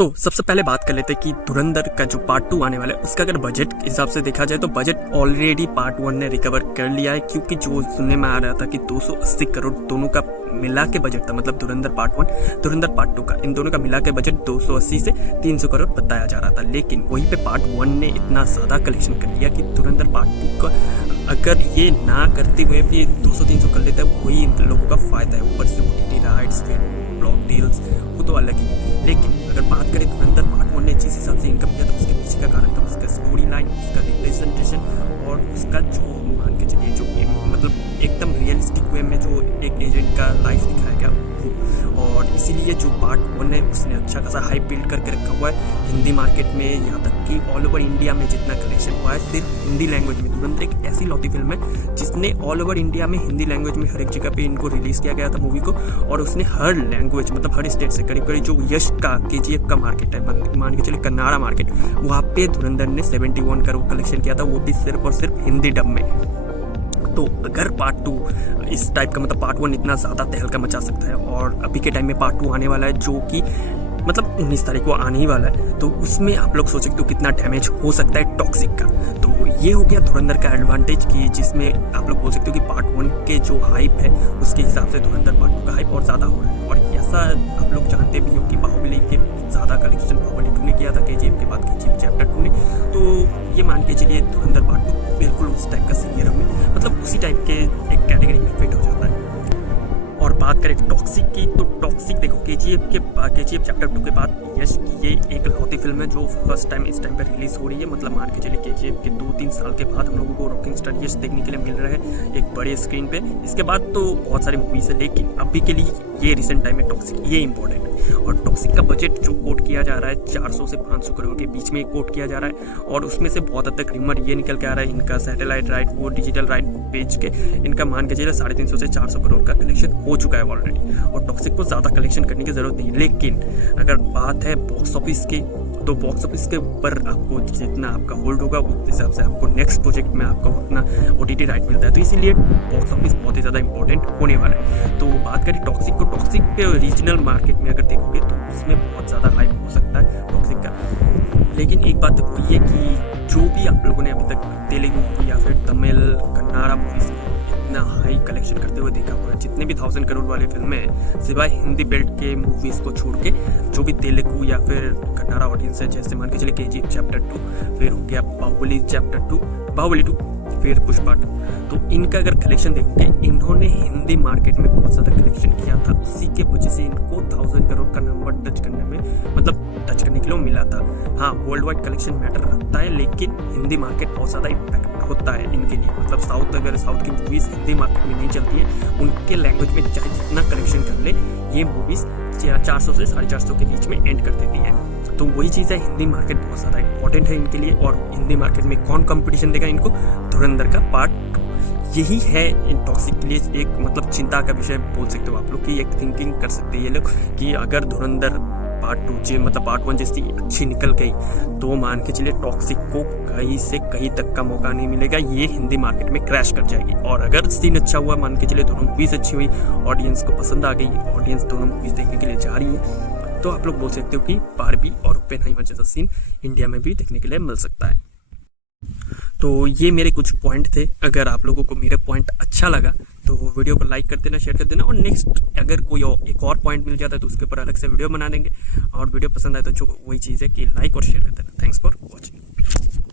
तो सबसे पहले बात कर लेते हैं कि धुरंधर का जो पार्ट 2 आने वाला है उसका अगर बजट के हिसाब से देखा जाए तो बजट ऑलरेडी पार्ट 1 ने रिकवर कर लिया है, क्योंकि जो सुनने में आ रहा था कि 280 करोड़ दोनों का मिला के बजट था, मतलब धुरंधर पार्ट 1 धुरंधर पार्ट 2 का, इन दोनों का मिला के बजट 280 से 300 करोड़ बताया जा रहा था। लेकिन वहीं पे पार्ट 1 ने इतना ज़्यादा कलेक्शन कर लिया कि धुरंधर पार्ट 2 का अगर ये ना करते हुए भी 200-300 कर लेता है, वही इन लोगों का फ़ायदा है। ऊपर से OTT राइट्स, फिर ब्लॉक डील्स, वो तो अलग ही है। लेकिन अगर बात करें धुरंधर पार्ट 1 ने जिस हिसाब से इनकम किया था, उसके पीछे का कारण था उसका स्टोरी लाइन, उसका रिप्रेजेंटेशन और उसका जो मान के चलिए जो मतलब एकदम रियलिस्टिक वे में जो एक एजेंट का लाइफ दिखाया गया वो। और इसीलिए जो पार्ट 1 है उसने अच्छा खासा हाइप बिल्ड करके रखा हुआ है हिंदी मार्केट में, यहाँ तक कि ऑल ओवर इंडिया में जितना कलेक्शन हुआ है सिर्फ हिंदी लैंग्वेज में। धुरंधर एक ऐसी लौती फिल्म है जिसने ऑल ओवर इंडिया में हिंदी लैंग्वेज में हर एक जगह पे इनको रिलीज़ किया गया था मूवी को, और उसने हर लैंग्वेज मतलब हर स्टेट से करीब करीब जो यश का KGF का मार्केट है, मान के चलिए कन्नाड़ा मार्केट, वहाँ पे धुरंधर ने 71 करोड़ कलेक्शन किया था, वो भी सिर्फ और सिर्फ हिंदी डब में। तो अगर पार्ट 2 इस टाइप का मतलब पार्ट 1 इतना ज़्यादा तहलका मचा सकता है, और अभी के टाइम में पार्ट 2 आने वाला है जो कि मतलब 19 तारीख को आने ही वाला है, तो उसमें आप लोग सोच सकते हो कितना डैमेज हो सकता है टॉक्सिक का। तो ये हो गया धुरंधर का एडवांटेज कि जिसमें आप लोग बोल सकते हो कि पार्ट 1 के जो हाइप है उसके हिसाब से धुरंधर पार्ट 2 का हाइप और ज़्यादा हो रहा है। और ऐसा आप लोग जानते भी हो कि बाहुबली के ज़्यादा कलेक्शन बाहुबली 2 ने किया था, KGF के बाद KGF चैप्टर 2 ने, तो ये मान के चलिए धुरंधर पार्ट 2 बिल्कुल उस टाइप का सीनियर में मतलब उसी टाइप के एक कैटेगरी में फिट हो जाता है। और बात करें टॉक्सिक की, तो टॉक्सिक देखो KGF चैप्टर 2 के बाद यश की ये एक लौती फिल्म है जो फर्स्ट टाइम इस टाइम पर रिलीज हो रही है। मतलब मान के चलिए KGF के 2-3 साल के बाद हम लोगों को रॉकिंग स्टार यश देखने के लिए मिल रहा है एक बड़े स्क्रीन पे। इसके बाद तो बहुत सारी मूवीज है, लेकिन अभी के लिए ये रिसेंट टाइम में टॉक्सिक ये इंपॉर्टेंट है। और टॉक्सिक का बजट जो कोट किया जा रहा है 400 से 500 करोड़ के बीच में कोट किया जा रहा है, और उसमें से बहुत हद तक रिमर ये निकल के आ रहा है इनका सैटेलाइट राइट वो डिजिटल राइट बेच के इनका मान के चलिए 350 से 400 करोड़ का कलेक्शन हो चुका है ऑलरेडी, और टॉक्सिक को ज़्यादा कलेक्शन करने की ज़रूरत नहीं। लेकिन अगर बात है बॉक्स ऑफिस की, तो बॉक्स ऑफिस के ऊपर आपको जितना आपका होल्ड होगा उस हिसाब से आपको नेक्स्ट प्रोजेक्ट में आपका उतना OTT राइट मिलता है, तो इसीलिए बॉक्स ऑफिस बहुत ही ज़्यादा इंपॉर्टेंट होने वाला है। तो बात करें टॉक्सिक को, टॉक्सिक के रीजनल मार्केट में अगर देखोगे तो उसमें बहुत ज़्यादा हाइप हो सकता है टॉक्सिक का। लेकिन एक बात वो ये कि जो भी आप लोगों ने अभी तक तेलुगु या फिर तमिल कन्नाड़ा मूवीज़ इतना हाई कलेक्शन करते हुए देखा हुआ है, जितने भी 1000 करोड़ वाले फिल्में हैं सिवाय हिंदी बेल्ट के मूवीज़ को छोड़ के, जो भी तेलुगु या फिर कन्नाड़ा ऑडियंस है, जैसे मान के चलिए KGF चैप्टर 2, फिर हो गया बाहुबली चैप्टर 2, बाहुबली 2, फिर पुष्पा 2, तो इनका अगर कलेक्शन देखोगे इन्होंने हिंदी मार्केट में बहुत ज़्यादा कलेक्शन किया था, उसी के वजह से इनको 1000 करोड़ का नंबर टच करने में मतलब टच करने के लिए मिला था। हाँ, वर्ल्ड वाइड कलेक्शन मैटर रखता है, लेकिन हिंदी मार्केट बहुत ज़्यादा इम्पैक्ट होता है इनके लिए। मतलब साउथ की मूवीज़ हिंदी मार्केट में नहीं चलती है, उनके लैंग्वेज में चाहे जितना कलेक्शन कर ले ये मूवीज़ 400 से 450 के बीच में एंड कर देती है। तो वही चीज़ है, हिंदी मार्केट बहुत ज़्यादा इंपॉर्टेंट है इनके लिए, और हिंदी मार्केट में कौन कंपटीशन देगा इनको, धुरंधर का पार्ट 2 यही है इन टॉक्सिक के लिए एक मतलब चिंता का विषय बोल सकते हो आप लोग, कि एक थिंकिंग कर सकते हैं ये लोग कि अगर धुरंधर पार्ट 2 मतलब पार्ट 1 जैसी अच्छी निकल गई तो मान के चलिए टॉक्सिक को कहीं से कहीं तक का मौका नहीं मिलेगा, ये हिंदी मार्केट में क्रैश कर जाएगी। और अगर सीन अच्छा हुआ, मान के चलिए दोनों मूवीज़ अच्छी हुई, ऑडियंस को पसंद आ गई, ऑडियंस दोनों मूवीज़ देखने के लिए जा रही है, तो आप लोग बोल सकते हो कि बारबी और ओपेनहाइमर जैसा सीन इंडिया में भी देखने के लिए मिल सकता है। तो ये मेरे कुछ पॉइंट थे। अगर आप लोगों को मेरे पॉइंट अच्छा लगा तो वीडियो को लाइक कर देना, शेयर कर देना, और नेक्स्ट अगर कोई एक और पॉइंट मिल जाता है तो उसके ऊपर अलग से वीडियो बना देंगे। और वीडियो पसंद आए तो जो वही चीज़ है कि लाइक और शेयर कर देना। Thanks for